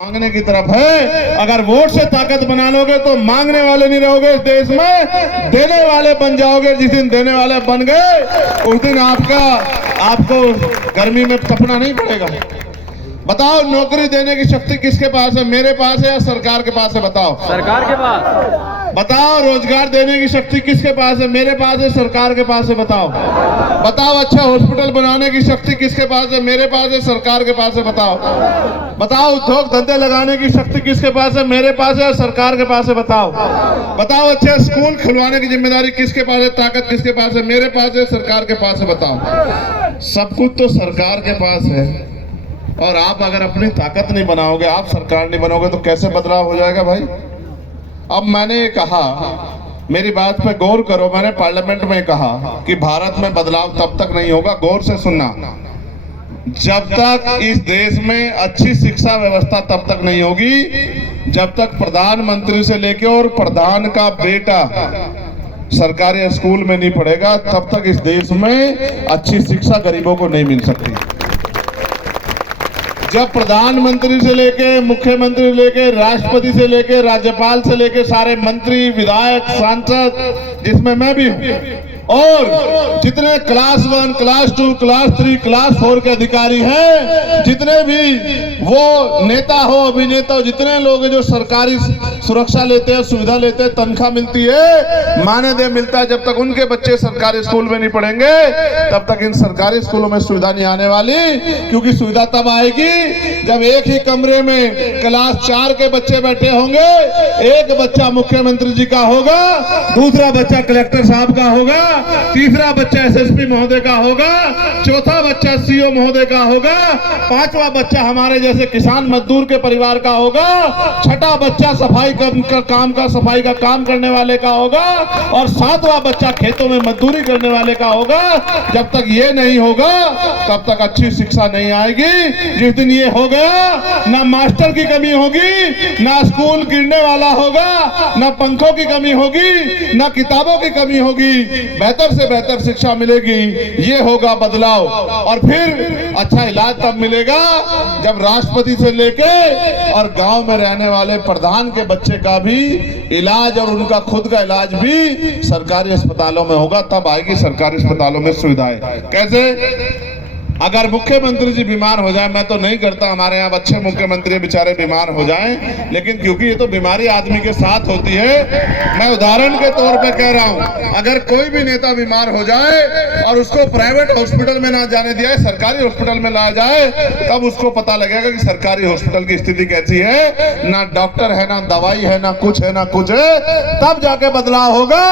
मांगने की तरफ है। अगर वोट से ताकत बना लोगे तो मांगने वाले नहीं रहोगे इस देश में, देने वाले बन जाओगे। जिस दिन देने वाले बन गए उस दिन आपको गर्मी में तपना नहीं पड़ेगा। बताओ, नौकरी देने की शक्ति किसके पास है? मेरे पास है या सरकार के पास है? बताओ। सरकार के पास। बताओ, रोजगार देने की शक्ति किसके पास है? मेरे पास है, सरकार के पास है? बताओ। बताओ, अच्छा हॉस्पिटल बनाने की शक्ति किसके पास है? मेरे पास है, सरकार के पास है? बताओ। बताओ, उद्योग धंधे लगाने की शक्ति किसके पास है? मेरे पास है, सरकार के पास है? बताओ। बताओ, अच्छा स्कूल खुलवाने की जिम्मेदारी किसके पास है? ताकत किसके पास है? मेरे पास है, सरकार के पास है? बताओ। सब कुछ तो सरकार के पास है, और आप अगर अपनी ताकत नहीं बनाओगे, आप सरकार नहीं बनोगे, तो कैसे बदलाव हो जाएगा भाई? अब मैंने कहा, मेरी बात पे गौर करो, मैंने पार्लियामेंट में कहा कि भारत में बदलाव तब तक नहीं होगा, गौर से सुनना, जब तक इस देश में अच्छी शिक्षा व्यवस्था तब तक नहीं होगी, जब तक प्रधानमंत्री से लेके और प्रधान का बेटा सरकारी स्कूल में नहीं पढ़ेगा, तब तक इस देश में अच्छी शिक्षा गरीबों को नहीं मिल सकती। जब प्रधानमंत्री से लेके, मुख्यमंत्री से लेके, राष्ट्रपति से लेके, राज्यपाल से लेके सारे मंत्री, विधायक, सांसद, जिसमें मैं भी हूं, और जितने क्लास 1, क्लास 2, क्लास 3, क्लास 4 के अधिकारी हैं, जितने भी वो नेता हो, अभिनेता हो, जितने लोग हैं जो सरकारी सुरक्षा लेते हैं, सुविधा लेते हैं, तनख्वाह मिलती है, मानदेय मिलता है, जब तक उनके बच्चे सरकारी स्कूल में नहीं पढ़ेंगे तब तक इन सरकारी स्कूलों में सुविधा नहीं आने वाली। क्योंकि सुविधा तब आएगी जब एक ही कमरे में क्लास 4 के बच्चे बैठे होंगे, एक बच्चा मुख्यमंत्री जी का होगा, दूसरा बच्चा कलेक्टर साहब का होगा, तीसरा बच्चा एसएसपी महोदय का होगा, चौथा बच्चा सीओ महोदय का होगा, पांचवा बच्चा हमारे जैसे किसान मजदूर के परिवार का होगा, छठा बच्चा सफाई का काम करने वाले का होगा, और सातवां बच्चा खेतों में मजदूरी करने वाले का होगा। जब तक ये नहीं होगा तब तक अच्छी शिक्षा नहीं आएगी। जिस दिन ये हो गया, ना मास्टर की कमी होगी, ना स्कूल गिरने वाला होगा, ना पंखों की कमी होगी, ना किताबों की कमी होगी, बेहतर से बेहतर शिक्षा मिलेगी। ये होगा बदलाव। और फिर अच्छा इलाज तब मिलेगा जब राष्ट्रपति से लेके और गांव में रहने वाले प्रधान के बच्चे का भी इलाज और उनका खुद का इलाज भी सरकारी अस्पतालों में होगा। तब आएगी सरकारी अस्पतालों में सुविधाएं। कैसे? अगर मुख्यमंत्री जी बीमार हो जाए, मैं तो नहीं करता, हमारे यहाँ अच्छे मुख्यमंत्री बेचारे बीमार हो जाएं, लेकिन क्योंकि ये तो बीमारी आदमी के साथ होती है, मैं उदाहरण के तौर पे कह रहा हूँ, अगर कोई भी नेता बीमार हो जाए और उसको प्राइवेट हॉस्पिटल में ना जाने दिया, सरकारी हॉस्पिटल में लाया जाए, तब उसको पता लगेगा कि सरकारी हॉस्पिटल की स्थिति कैसी है। ना डॉक्टर है, ना दवाई है, ना कुछ है, ना कुछ है। तब जाके बदलाव होगा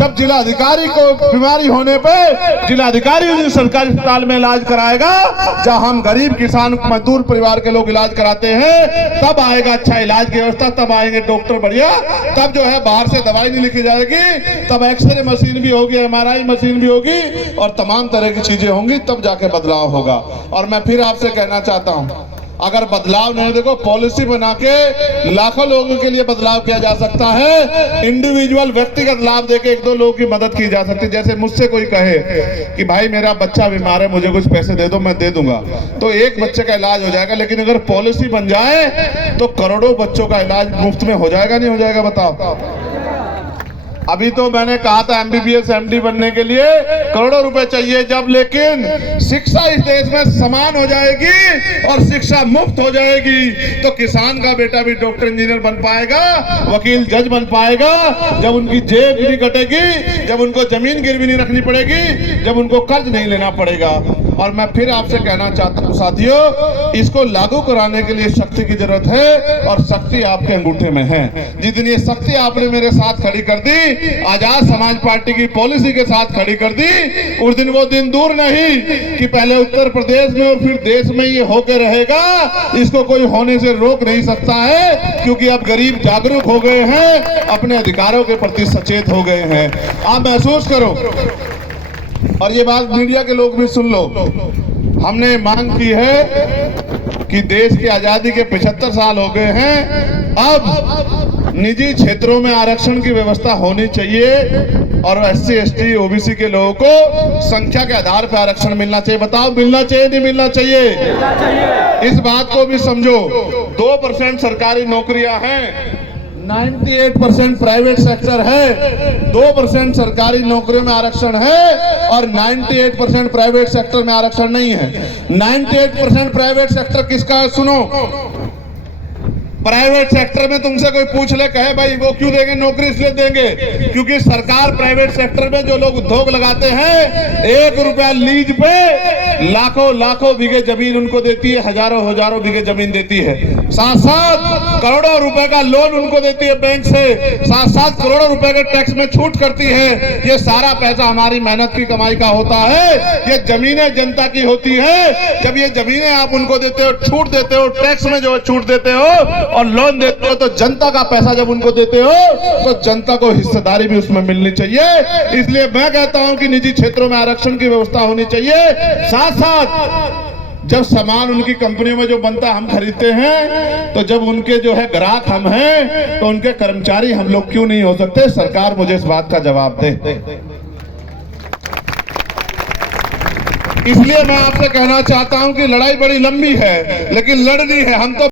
जब जिलाधिकारी को बीमारी होने पर जिलाधिकारी सरकारी अस्पताल में इलाज कराए, जहां हम गरीब किसान मजदूर परिवार के लोग इलाज कराते हैं, तब आएगा अच्छा इलाज की व्यवस्था, तब आएंगे डॉक्टर बढ़िया, तब जो है बाहर से दवाई नहीं लिखी जाएगी, तब एक्सरे मशीन भी होगी, एमआरआई मशीन भी होगी, और तमाम तरह की चीजें होंगी, तब जाके बदलाव होगा। और मैं फिर आपसे कहना चाहता हूं, अगर बदलाव नहीं, देखो पॉलिसी बना के लाखों लोगों के लिए बदलाव किया जा सकता है, इंडिविजुअल व्यक्तिगत लाभ देके 1-2 लोगों की मदद की जा सकती है। जैसे मुझसे कोई कहे कि भाई मेरा बच्चा बीमार है, मुझे कुछ पैसे दे दो, मैं दे दूंगा, तो एक बच्चे का इलाज हो जाएगा। लेकिन अगर पॉलिसी बन जाए तो करोड़ों बच्चों का इलाज मुफ्त में हो जाएगा, नहीं हो जाएगा? बताओ। अभी तो मैंने कहा था एमबीबीएस एमडी बनने के लिए करोड़ों रुपए चाहिए, जब लेकिन शिक्षा इस देश में समान हो जाएगी और शिक्षा मुफ्त हो जाएगी, तो किसान का बेटा भी डॉक्टर इंजीनियर बन पाएगा, वकील जज बन पाएगा, जब उनकी जेब नहीं कटेगी, जब उनको जमीन गिरवी नहीं रखनी पड़ेगी, जब उनको कर्ज नहीं लेना पड़ेगा। और मैं फिर आपसे कहना चाहता हूं साथियों, इसको लागू कराने के लिए शक्ति की जरूरत है, और शक्ति आपके अंगूठे में है। जिस दिन ये शक्ति आपने मेरे साथ खड़ी कर दी, आजाद समाज पार्टी की पॉलिसी के साथ खड़ी कर दी, उस दिन वो दिन दूर नहीं कि पहले उत्तर प्रदेश में और फिर देश में ये होकर रहेगा। इसको कोई होने से रोक नहीं सकता है, क्योंकि अब गरीब जागरूक हो गए हैं, अपने अधिकारों के प्रति सचेत हो गए हैं। आप महसूस करो, और ये बात मीडिया के लोग भी सुन लो, हमने मांग की है कि देश की आजादी के 75 साल हो गए हैं, अब निजी क्षेत्रों में आरक्षण की व्यवस्था होनी चाहिए और SC ST OBC के लोगों को संख्या के आधार पर आरक्षण मिलना चाहिए। बताओ मिलना चाहिए नहीं मिलना चाहिए? इस बात को भी समझो। 2% सरकारी नौकरियां हैं, 98% प्राइवेट सेक्टर है। 2% सरकारी नौकरियों में आरक्षण है और 98% प्राइवेट सेक्टर में आरक्षण नहीं है। 98% प्राइवेट सेक्टर किसका है? सुनो, प्राइवेट सेक्टर में तुमसे कोई पूछ ले, कहे भाई वो क्यों देंगे नौकरी? इसलिए देंगे क्योंकि सरकार प्राइवेट सेक्टर में जो लोग उद्योग लगाते हैं 1 रुपया लीज पे लाखों बीघे जमीन उनको देती है, हजारों बीघे जमीन देती है। साथ करोड़ों रुपए का लोन उनको देती है बैंक से, साथ करोड़ों रुपए के टैक्स में छूट करती है। ये सारा पैसा हमारी मेहनत की कमाई का होता है। ये जमीनें जनता की होती है। जब ये जमीनें आप उनको देते हो, छूट देते हो, टैक्स में जो छूट देते हो और लोन देते हो, तो जनता का पैसा जब उनको देते हो तो जनता को हिस्सेदारी भी उसमें मिलनी चाहिए। इसलिए मैं कहता हूं कि निजी क्षेत्रों में आरक्षण की व्यवस्था होनी चाहिए। साथ जब सामान उनकी कंपनियों में जो बनता है हम खरीदते हैं, तो जब उनके जो है ग्राहक हम हैं, तो उनके कर्मचारी हम लोग क्यों नहीं हो सकते? सरकार मुझे इस बात का जवाब दे। इसलिए मैं आपसे कहना चाहता हूं कि लड़ाई बड़ी लंबी है, लेकिन लड़नी है। हम तो